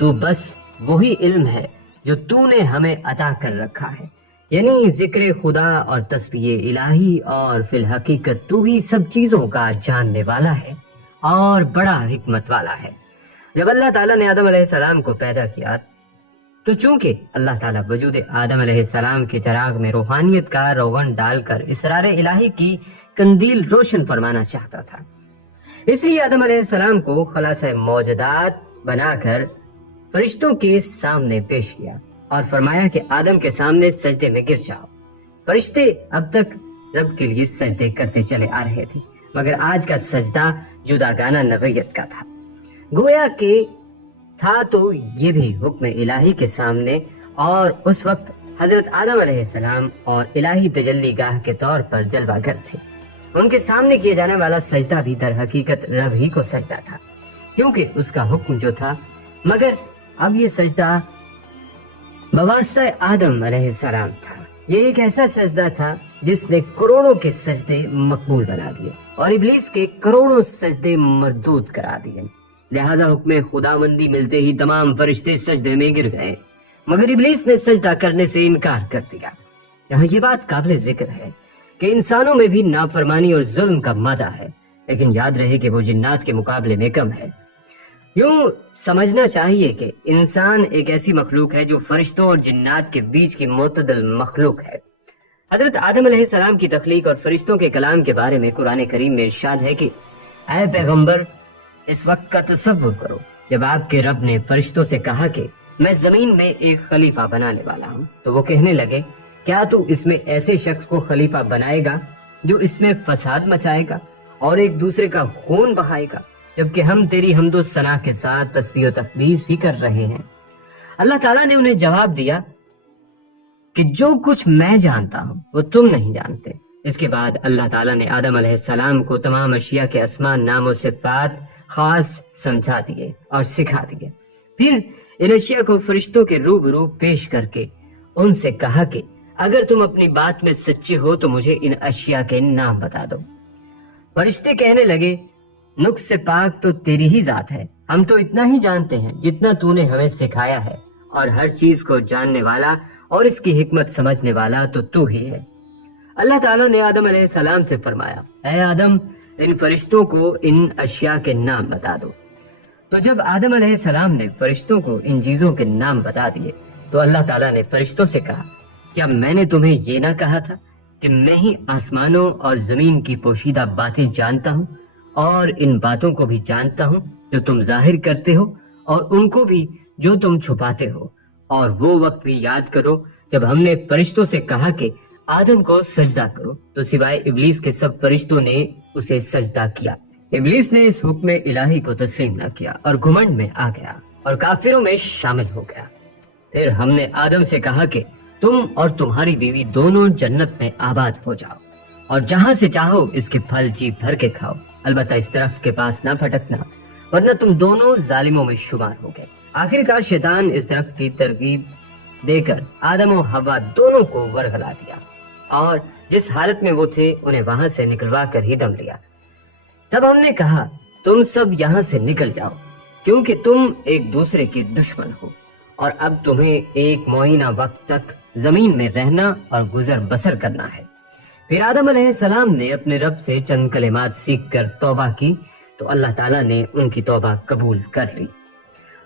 تو بس وہی علم ہے جو تو نے ہمیں عطا کر رکھا ہے، یعنی ذکر خدا اور تسبیح الہی، اور فی الحقیقت تو ہی سب چیزوں کا جاننے والا ہے اور بڑا حکمت والا ہے۔ جب اللہ تعالیٰ نے آدم علیہ السلام کو پیدا کیا تو چونکہ اللہ تعالیٰ وجود آدم علیہ السلام کے چراغ میں روحانیت کا روغن ڈال کر اسرار الہی کی قندیل روشن فرمانا چاہتا تھا، اس لیے آدم علیہ السلام کو خلاصہ موجودات بنا کر فرشتوں کے سامنے پیش کیا اور فرمایا کہ آدم کے سامنے سجدے میں گر جاؤ۔ فرشتے اب تک رب کے لیے سجدے کرتے چلے آ رہے تھے، مگر آج کا سجدہ جداگانہ نوعیت کا تھا، گویا کہ تھا تو یہ بھی حکم الہی کے سامنے، اور اس وقت حضرت آدم علیہ السلام اور الہی تجلی گاہ کے طور پر جلوہ گر تھے۔ ان کے سامنے کیے جانے والا سجدہ بھی در حقیقت رب ہی کو سجدہ تھا، کیونکہ اس کا حکم جو تھا، مگر اب یہ سجدہ بواسطہ آدم علیہ السلام تھا۔ یہ ایک ایسا سجدہ تھا جس نے کروڑوں کے سجدے مقبول بنا دیے اور ابلیس کے کروڑوں سجدے مردود کرا دیے، لہذا حکم خداوندی ملتے ہی تمام فرشتے سجدے میں گر گئے، مگر ابلیس نے سجدہ کرنے سے انکار کر دیا۔ یہاں یہ بات قابل ذکر ہے کہ انسانوں میں بھی نافرمانی اور ظلم کا مادہ ہے، لیکن یاد رہے کہ وہ جنات کے مقابلے میں کم ہے۔ یوں سمجھنا چاہیے کہ انسان ایک ایسی مخلوق ہے جو فرشتوں اور جنات کے بیچ کی معتدل مخلوق ہے۔ حضرت آدم علیہ السلام کی تخلیق اور فرشتوں کے کلام کے بارے میں قرآن کریم میں ارشاد ہے کہ اے پیغمبر، اس وقت کا تصور کرو جب آپ کے رب نے فرشتوں سے کہا کہ میں زمین میں ایک خلیفہ بنانے والا ہوں، تو وہ کہنے لگے کیا تو اس میں ایسے شخص کو خلیفہ بنائے گا جو اس میں فساد مچائے گا اور ایک دوسرے کا خون بہائے گا، جبکہ ہم تیری حمد و ثنا کے ساتھ تسبیح و تقدیس بھی کر رہے ہیں۔ اللہ تعالیٰ نے انہیں جواب دیا کہ جو کچھ میں جانتا ہوں وہ تم نہیں جانتے۔ اس کے بعد اللہ تعالیٰ نے آدم علیہ السلام کو تمام اشیاء کے اسماء، نام و صفات خاص سمجھا دیے اور سکھا دیے، پھر ان اشیاء کو فرشتوں کے روبرو پیش کر کے ان سے کہا کہ اگر تم اپنی بات میں سچے ہو تو مجھے ان اشیاء کے نام بتا دو۔ فرشتے کہنے لگے نقص سے پاک تو تیری ہی ذات ہے، ہم تو اتنا ہی جانتے ہیں جتنا تو نے ہمیں سکھایا ہے، اور ہر چیز کو جاننے والا اور اس کی حکمت سمجھنے والا تو ہی ہے۔ اللہ تعالیٰ نے آدم علیہ السلام سے فرمایا اے آدم، ان فرشتوں کو ان اشیاء کے نام بتا دو۔ تو جب آدم علیہ السلام نے فرشتوں کو ان چیزوں کے نام بتا دیے تو اللہ تعالیٰ نے فرشتوں سے کہا کیا میں نے تمہیں یہ نہ کہا تھا کہ میں ہی آسمانوں اور زمین کی پوشیدہ باتیں جانتا ہوں، اور ان باتوں کو بھی جانتا ہوں جو تم ظاہر کرتے ہو اور ان کو بھی جو تم چھپاتے ہو۔ اور وہ وقت بھی یاد کرو جب ہم نے فرشتوں سے کہا کہ آدم کو سجدہ کرو تو سوائے ابلیس کے سب فرشتوں نے اسے سجدہ کیا۔ ابلیس نے اس حکم الہی کو تسلیم نہ کیا اور گھمنڈ میں آ گیا اور کافروں میں شامل ہو گیا۔ پھر ہم نے آدم سے کہا کہ تم اور تمہاری بیوی دونوں جنت میں آباد ہو جاؤ اور جہاں سے چاہو اس کے پھل جی بھر کے کھاؤ، البتہ اس درخت کے پاس نہ پھٹکنا ورنہ تم دونوں ظالموں میں شمار ہو گئے۔ آخرکار شیطان اس درخت کی ترغیب دے کر آدم و حوا دونوں کو ورگلا دیا، اور جس حالت میں وہ تھے انہیں وہاں سے نکلوا کر ہی دم لیا۔ تب ہم نے کہا تم سب یہاں سے نکل جاؤ، کیونکہ تم ایک دوسرے کے دشمن ہو، اور اب تمہیں ایک معینہ وقت تک زمین میں رہنا اور گزر بسر کرنا ہے۔ پھر آدم علیہ السلام نے اپنے رب سے چند کلمات سیکھ کر توبہ کی تو اللہ تعالیٰ نے ان کی توبہ قبول کر لی۔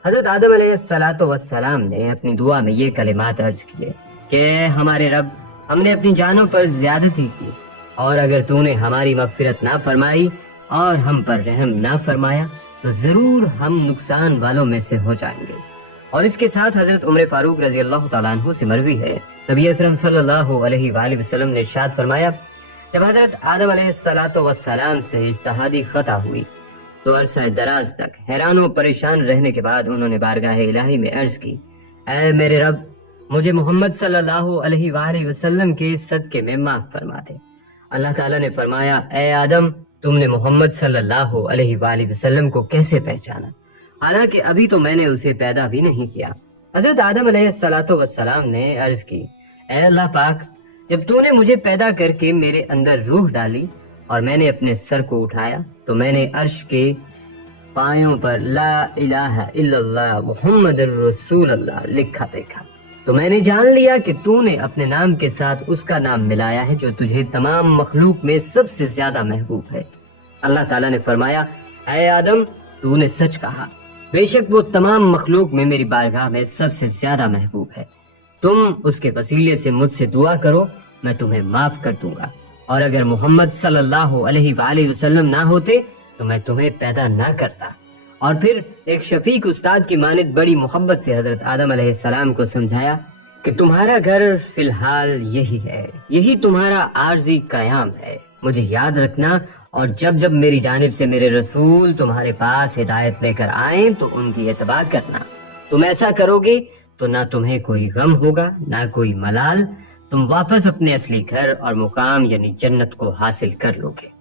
حضرت آدم علیہ السلام نے اپنی دعا میں یہ کلمات عرض کیے کہ اے ہمارے رب، ہم نے اپنی جانوں پر زیادتی کی، اور اگر تو نے ہماری مغفرت نہ فرمائی اور ہم پر رحم نہ فرمایا تو ضرور ہم نقصان والوں میں سے ہو جائیں گے۔ اور اس کے ساتھ حضرت عمر فاروق رضی اللہ تعالیٰ عنہ سے مروی ہے، نبی اکرم صلی اللہ علیہ وآلہ وسلم نے ارشاد فرمایا جب حضرت آدم علیہ السلام سے اجتہادی خطا ہوئی تو عرصہ دراز تک حیران و پریشان رہنے کے بعد انہوں نے بارگاہ الہی میں عرض کی اے میرے رب، مجھے محمد صلی اللہ علیہ وآلہ وسلم کے صدقے میں معاف فرما دے۔ اللہ تعالیٰ نے فرمایا اے آدم، تم نے محمد صلی اللہ علیہ وآلہ وسلم کو کیسے پہچانا، حالانکہ ابھی تو میں نے اسے پیدا بھی نہیں کیا۔ حضرت آدم علیہ السلام نے عرض کی اے اللہ پاک، جب تو نے مجھے پیدا کر کے میرے اندر روح ڈالی اور میں نے اپنے سر کو اٹھایا تو میں نے عرش کے پایوں پر لا الہ الا اللہ محمد الرسول اللہ لکھا دیکھا تو میں نے جان لیا کہ تو نے اپنے نام کے ساتھ اس کا نام ملایا ہے جو تجھے تمام مخلوق میں سب سے زیادہ محبوب ہے۔ اللہ تعالیٰ نے فرمایا، اے آدم تو نے سچ کہا، بے شک وہ تمام مخلوق میں میری بارگاہ میں سب سے زیادہ محبوب ہے۔ تم اس کے وسیلے سے مجھ سے دعا کرو، میں تمہیں معاف کر دوں گا، اور اگر محمد صلی اللہ علیہ وآلہ وسلم نہ ہوتے تو میں تمہیں پیدا نہ کرتا۔ اور پھر ایک شفیق استاد کی مانند بڑی محبت سے حضرت آدم علیہ السلام کو سمجھایا کہ تمہارا گھر فی الحال یہی ہے، یہی تمہارا عارضی قیام ہے، مجھے یاد رکھنا، اور جب جب میری جانب سے میرے رسول تمہارے پاس ہدایت لے کر آئیں تو ان کی اتباع کرنا۔ تم ایسا کرو گے تو نہ تمہیں کوئی غم ہوگا نہ کوئی ملال، تم واپس اپنے اصلی گھر اور مقام یعنی جنت کو حاصل کر لو گے۔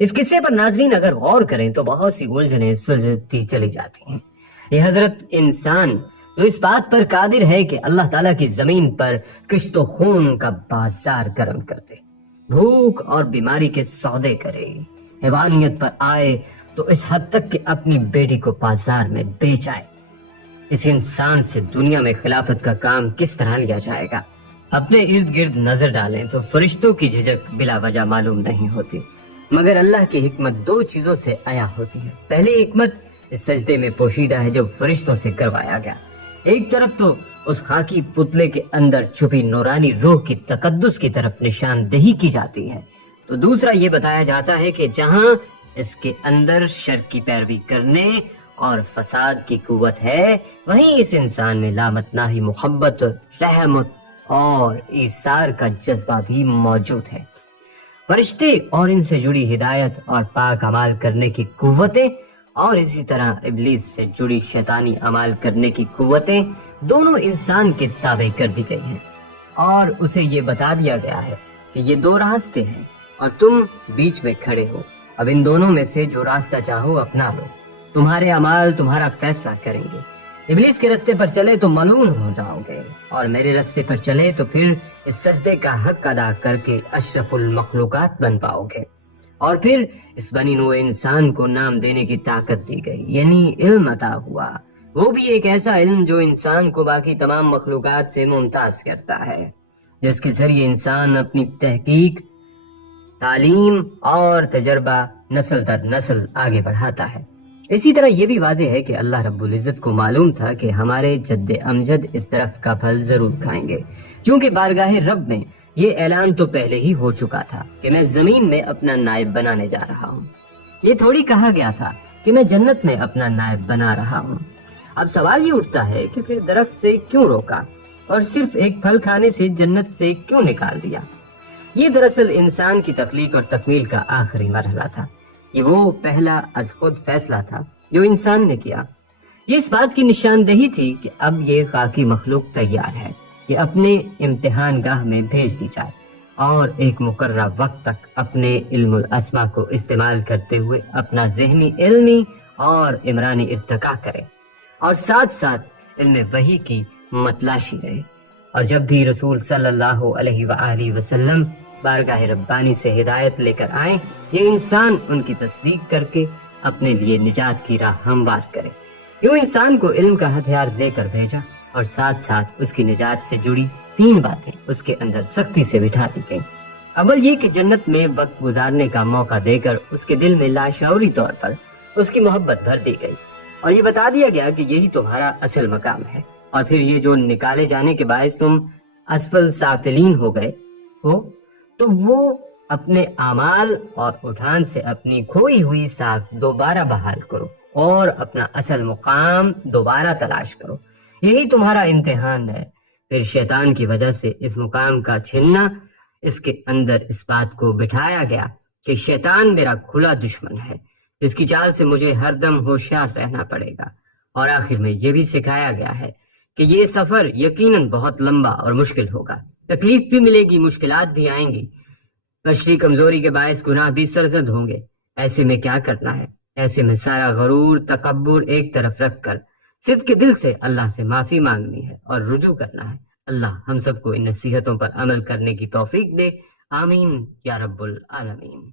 اس قصے پر ناظرین اگر غور کریں تو بہت سی الجھنیں سلجھتی چلی جاتی ہیں۔ یہ حضرت انسان جو اس بات پر قادر ہے کہ اللہ تعالیٰ کی زمین پر کشت و خون کا بازار گرم کر دے، بھوک اور بیماری کے سودے کرے، حیوانیت پر آئے تو اس حد تک کہ اپنی بیٹی کو بازار میں بیچ آئے، اس انسان سے دنیا میں خلافت کا کام کس طرح لیا جائے گا؟ اپنے ارد گرد نظر ڈالیں تو فرشتوں کی جھجک بلا وجہ معلوم نہیں ہوتی، مگر اللہ کی حکمت دو چیزوں سے عیا ہوتی ہے۔ پہلی حکمت اس سجدے میں پوشیدہ ہے جو فرشتوں سے کروایا گیا۔ ایک طرف تو اس خاکی پتلے کے اندر چھپی نورانی روح کی تقدس کی طرف نشاندہی کی جاتی ہے، تو دوسرا یہ بتایا جاتا ہے کہ جہاں اس کے اندر شر کی پیروی کرنے اور فساد کی قوت ہے، وہیں اس انسان میں لامتناہی محبت، رحمت اور ایثار کا جذبہ بھی موجود ہے۔ فرشتے اور ان سے جڑی ہدایت اور پاک عمال کرنے کی قوتیں، اور اسی طرح ابلیس سے جڑی شیطانی عمال کرنے کی قوتیں دونوں انسان کے تابع کر دی گئی ہیں، اور اسے یہ بتا دیا گیا ہے کہ یہ دو راستے ہیں اور تم بیچ میں کھڑے ہو، اب ان دونوں میں سے جو راستہ چاہو اپنا لو، تمہارے اعمال تمہارا فیصلہ کریں گے۔ ابلیس کے راستے پر چلے تو ملعون ہو جاؤ گے، اور میرے راستے پر چلے تو پھر اس سجدے کا حق ادا کر کے اشرف المخلوقات بن پاؤ گے۔ اور پھر اس بنی نوع انسان کو نام دینے کی طاقت دی گئی، یعنی علم عطا ہوا، وہ بھی ایک ایسا علم جو انسان کو باقی تمام مخلوقات سے ممتاز کرتا ہے، جس کے ذریعے انسان اپنی تحقیق، تعلیم اور تجربہ نسل در نسل آگے بڑھاتا ہے۔ اسی طرح یہ بھی واضح ہے کہ اللہ رب العزت کو معلوم تھا کہ ہمارے جد امجد اس درخت کا پھل ضرور کھائیں گے، چونکہ بارگاہ رب میں یہ اعلان تو پہلے ہی ہو چکا تھا کہ میں زمین میں اپنا نائب بنانے جا رہا ہوں۔ یہ تھوڑی کہا گیا تھا کہ میں جنت میں اپنا نائب بنا رہا ہوں۔ اب سوال یہ اٹھتا ہے کہ پھر درخت سے کیوں روکا اور صرف ایک پھل کھانے سے جنت سے کیوں نکال دیا؟ یہ دراصل انسان کی تخلیق اور تکمیل کا آخری مرحلہ تھا۔ یہ وہ پہلا از خود فیصلہ تھا جو انسان نے کیا۔ یہ اس بات کی نشاندہی تھی کہ اب یہ خاکی مخلوق تیار ہے کہ اپنے امتحان گاہ میں بھیج دی جائے، اور ایک مقررہ وقت تک اپنے علم الاسما کو استعمال کرتے ہوئے اپنا ذہنی، علمی اور عمرانی ارتقاء کرے، اور ساتھ ساتھ علم وحی کی متلاشی رہے۔ اور جب بھی رسول صلی اللہ علیہ وآلہ وسلم بارگاہ ربانی سے ہدایت لے کر آئیں، یہ انسان ان کی تصدیق کر کے اپنے لیے نجات کی راہ ہموار کرے۔ یوں انسان کو علم کا ہتھیار دے کر بھیجا، اور ساتھ ساتھ اس کی نجات سے جڑی 3 باتیں اس کے اندر سختی سے بٹھا دی گئیں۔ اول یہ کہ جنت میں وقت گزارنے کا موقع دے کر اس کے دل میں لاشعوری طور پر اس کی محبت بھر دی گئی، اور یہ بتا دیا گیا کہ یہی تمہارا اصل مقام ہے۔ اور پھر یہ جو نکالے جانے کے باعث تم اسفل سافلین ہو گئے ہو، تو وہ اپنے اعمال اور اٹھان سے اپنی کھوئی ہوئی ساکھ دوبارہ بحال کرو، اور اپنا اصل مقام دوبارہ تلاش کرو، یہی تمہارا امتحان ہے۔ پھر شیطان کی وجہ سے اس مقام کا چھننا، اس کے اندر اس بات کو بٹھایا گیا کہ شیطان میرا کھلا دشمن ہے، اس کی چال سے مجھے ہر دم ہوشیار رہنا پڑے گا۔ اور آخر میں یہ بھی سکھایا گیا ہے کہ یہ سفر یقیناً بہت لمبا اور مشکل ہوگا، تکلیف بھی ملے گی، مشکلات بھی آئیں گی، بشری کمزوری کے باعث گناہ بھی سرزد ہوں گے۔ ایسے میں کیا کرنا ہے؟ ایسے میں سارا غرور، تکبر ایک طرف رکھ کر صدق کے دل سے اللہ سے معافی مانگنی ہے اور رجوع کرنا ہے۔ اللہ ہم سب کو ان نصیحتوں پر عمل کرنے کی توفیق دے، آمین یا رب العالمین۔